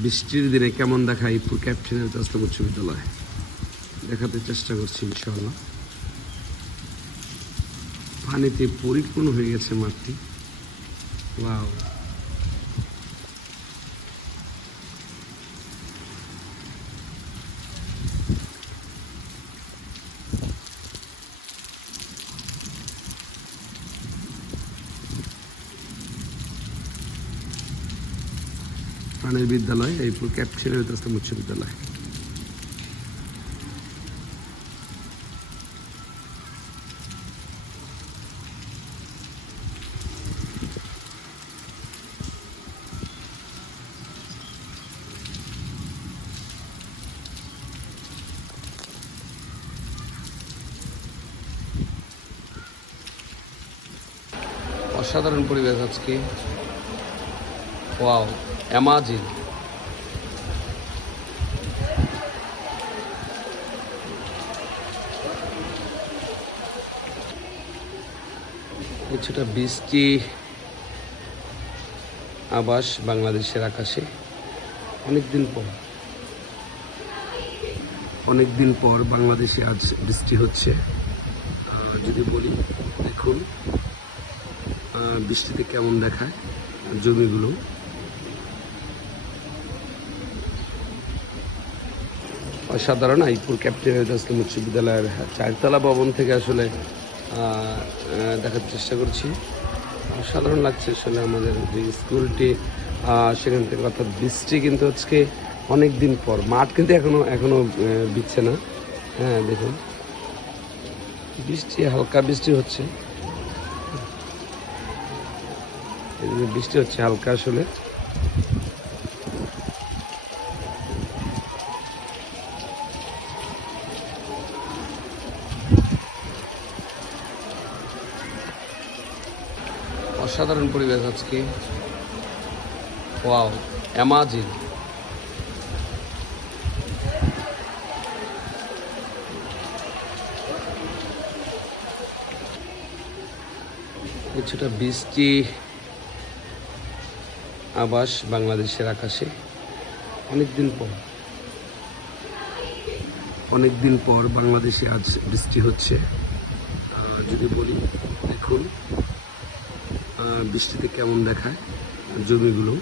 বৃষ্টির দিনে কেমন দেখায় ইপুর ক্যাপ্টেনের চাষ উচ্চ বিদ্যালয় দেখাতে চেষ্টা করছি ইনশাল্লাহ পানিতে পরিপূর্ণ হয়ে গেছে মাঠটি। ওয়াও। প্রাণের বিদ্যালয় এইপুর ক্যাপ্টেনের তাসলাম উচ্চ বিদ্যালয়। অসাধারণ পরিবেশ আজকে। ওয়াও। অ্যামাজিন কিছুটা বৃষ্টি, আবাস বাংলাদেশের আকাশে। অনেক দিন পর। অনেক দিন পর বাংলাদেশে আজ বৃষ্টি হচ্ছে। যদি বলি, দেখুন বৃষ্টিতে কেমন দেখায় জমিগুলো। অসাধারণ আইপুর ক্যাপ্টেন ইসলাম উচ্চ বিদ্যালয়ের চারতলা ভবন থেকে আসলে দেখার চেষ্টা করছি। অসাধারণ লাগছে আসলে আমাদের যে স্কুলটি সেখান থেকে অর্থাৎ বৃষ্টি কিন্তু আজকে অনেক দিন পর। মাঠ কিন্তু এখনও এখনও বিচ্ছে না। হ্যাঁ দেখুন। বৃষ্টি, হালকা বৃষ্টি হচ্ছে। বৃষ্টি হচ্ছে হালকা আসলে। অসাধারণ পরিবেশ আজকে। ওয়াও অ্যামাজিন কিছুটা বৃষ্টি আবাস বাংলাদেশের আকাশে। অনেক দিন পর। অনেক দিন পর বাংলাদেশে আজ বৃষ্টি হচ্ছে। যদি বলি, দেখুন। বৃষ্টিতে কেমন দেখায় জমিগুলো?